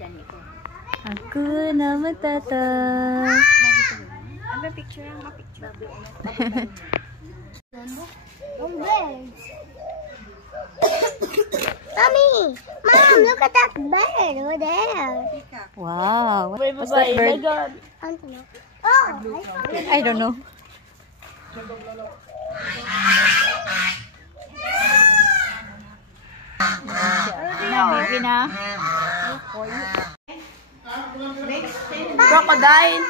Hakuna Matata. Ano picture ang ma-picture? Mommy! Mom, look at that bird over there. Wow. What's that bird? Oh, I don't know. Baby na. Crocodile.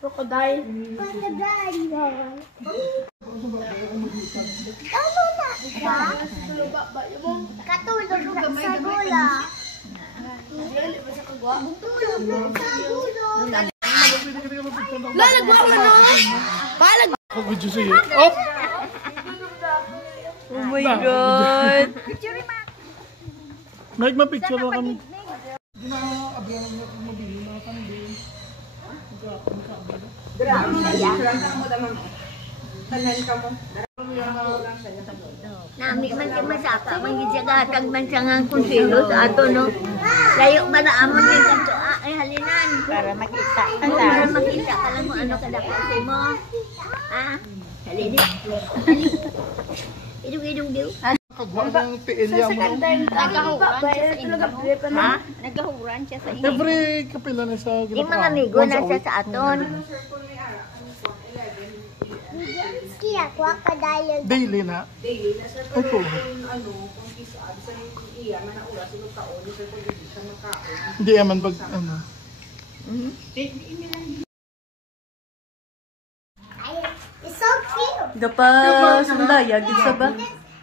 Crocodile. Ano na siya? Katulog na sa gula. Tulog na sa gula. Lalagwa mo na. Balag. Oh! Oh my God! Nagma-picture na kami. Nami man si masaka, mangijagatag man siya nga kung sino sa ato, no? Layo ba na amon din kanto, ay halinan. Para makita. Para makita ka lang kung ano kadakasi mo. Ha? Halini. Idong-idong-diw. Kagwa ng tiilya mo. Ha? Nagkahuran siya sa Every kapila na sa Yung mga amigo na siya sa aton. Kaya kwa ka dahil. daily na. Ito. Hindi naman pag ano. It's so cute. Gapa sundaya, gisa ba?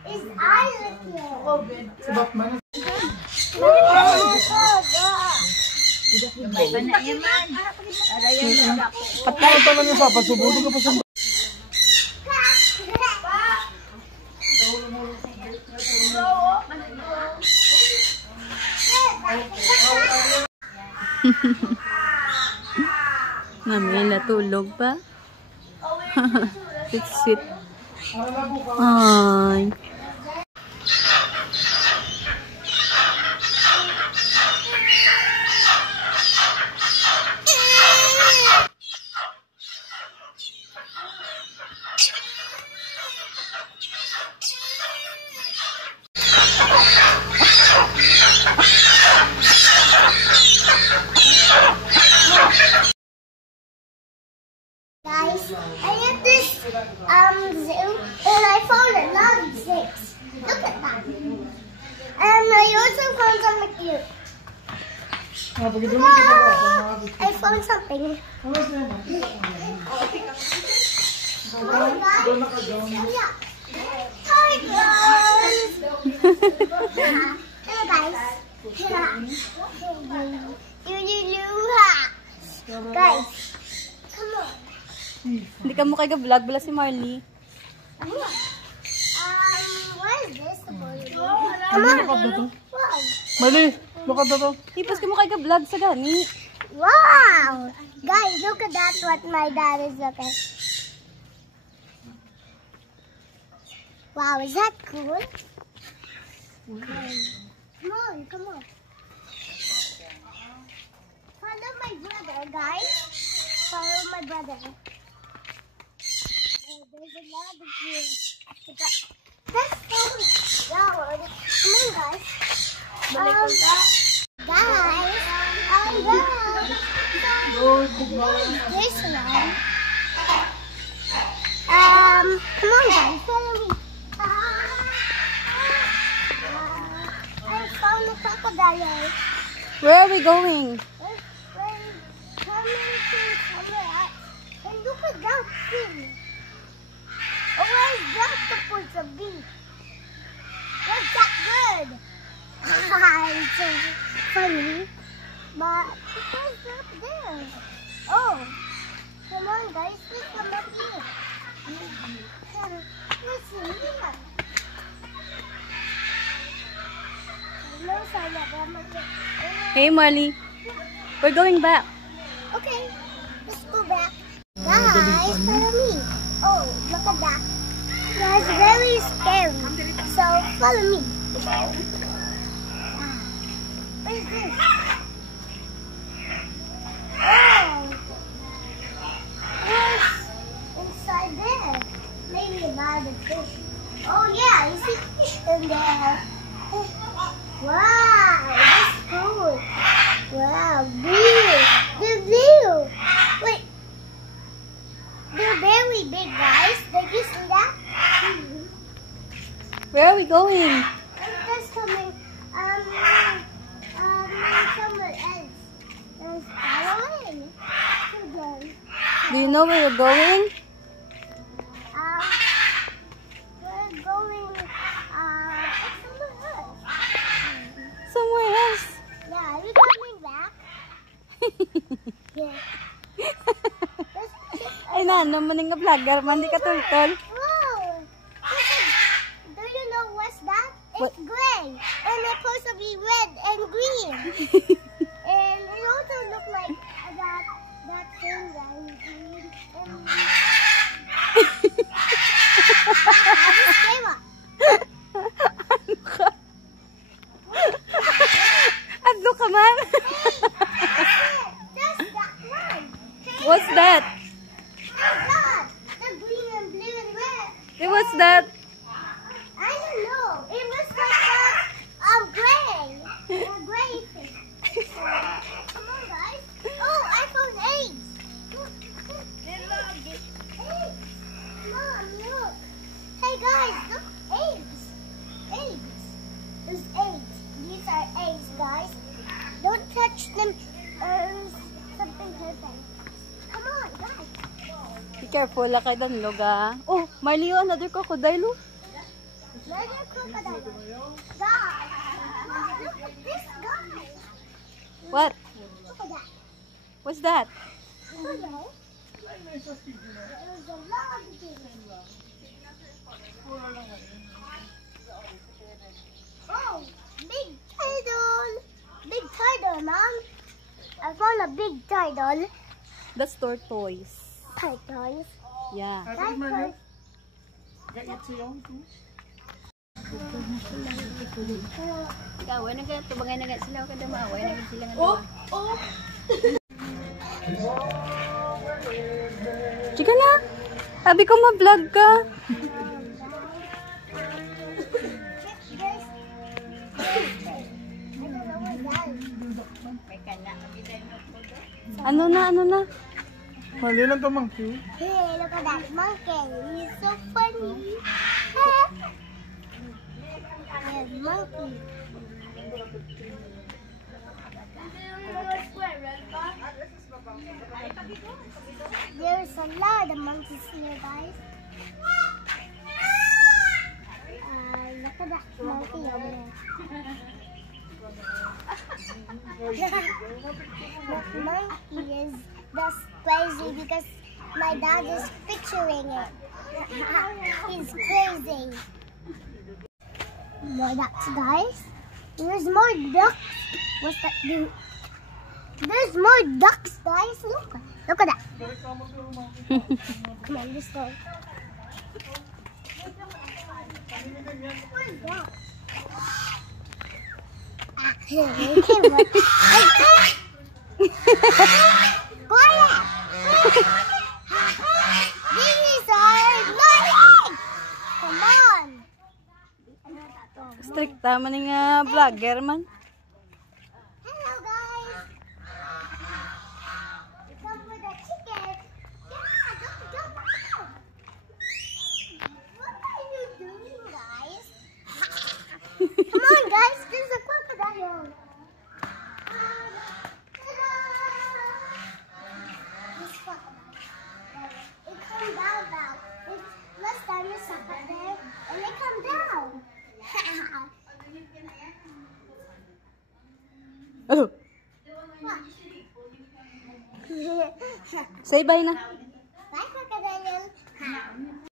His eyes are cute. Si Batman. Patay pa lang yung sapat. Subuto ka pa sa... Mami, natulog pa? It's sweet. Ay. Guys, I have this zoo and I found another 6. Look at that. And I also found something cute. Wow, I found something. Hi guys. Hello guys. Guys, come on. Hindi ka mo kaya vlog bala si Marley. What is this supposed to be? Ano lakad na to? Wow. Mali! Lakad na to. Tipos ka mo kaya vlog sa gani. Wow! Guys, look at that what my dad is looking. Wow, is that cool? Come on, come on. Follow my brother, guys. Follow my brother. Oh, there's a lot of you. Let's go down. Come on, guys. Guys, this one. Come on, guys, follow me. I found a crocodile. Where are we going? And look at that thing. Oh, why is that supposed to be? What's that good? It's so funny. But it's not there. Oh, come on, guys. Let's come up here. Let's see here. No sign of them. Hey Marley, we're going back. Okay, let's go back. Guys, follow me. Oh, look at that. That's very scary. So follow me. What is this? Oh, what's inside there? Maybe a lot of fish. Oh yeah, you see fish in there. Wow, that's cool. Wow, blue. They're blue. Wait, they're very big, guys. Did you see that? Where are we going? That's coming. Somewhere else. There's following. Do you know where we're going? We're going. Somewhere else. Yeah, are we coming back? Yeah. Ay na, naman nga vlogger man, di ka turtle. Whoa! Do you know what's that? It's What? gray. And it's supposed to be red and green. And it also looks like that thing that is green. And I just came up. Adlo ka man. That's that one. Hey, What's that? that's that. The green and blue and red. Hey, what's that? I don't know. It was like gray. A gray thing. Come on, guys. Oh, I found eggs. Eggs. Mom, look. Hey, guys, look. Eggs. Eggs. There's eggs. These are eggs, guys. Don't touch them or something hurt them. Come on, guys. Be careful, lakay doon, loga. Oh, Marley, another crocodile. Oh. Another crocodile. Guys, look at this guy. What? Look at that. What's that? Hello. There's a lot of things. Oh, big turtle. Big turtle, Mom. I found a big turtle. That's tortoise. Turtles. Yeah. Turtles. Ikaw, na ganito, bagay na ganito sila, kada maaway na ganito sila nga dalawa. Chika na. Sabi ko ma-vlog ka. May kana, mabigay mo po doon. Ano na? Mali lang to, monkey. Hey, look at that monkey. He's so funny. There's monkey. There's a lot of monkeys here, guys. Look at that monkey over there. That monkey is just crazy because my dad is picturing it. He's crazy. More ducks, guys. There's more ducks. What's that do? There's more ducks, guys. Look at that. Come on, let's go. Quiet! These are mine! Come on! Strict man nga vlogger man. Hello, guys! Come for the chicken! Yeah, don't out! What are you doing, guys? Come on, guys! There's a crocodile! This crocodile. It come down now. Last time you stuck it there, and it come down. Ano? What? Say bye na. Bye, crocodile.